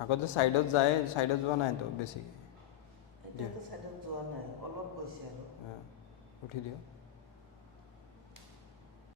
আগতে সাইডত যায় সাইডত যোৱা নাই তো বেছি এতিয়াতো সাইডত যোৱা নাই অলপ গৈছে আৰু উঠি দিও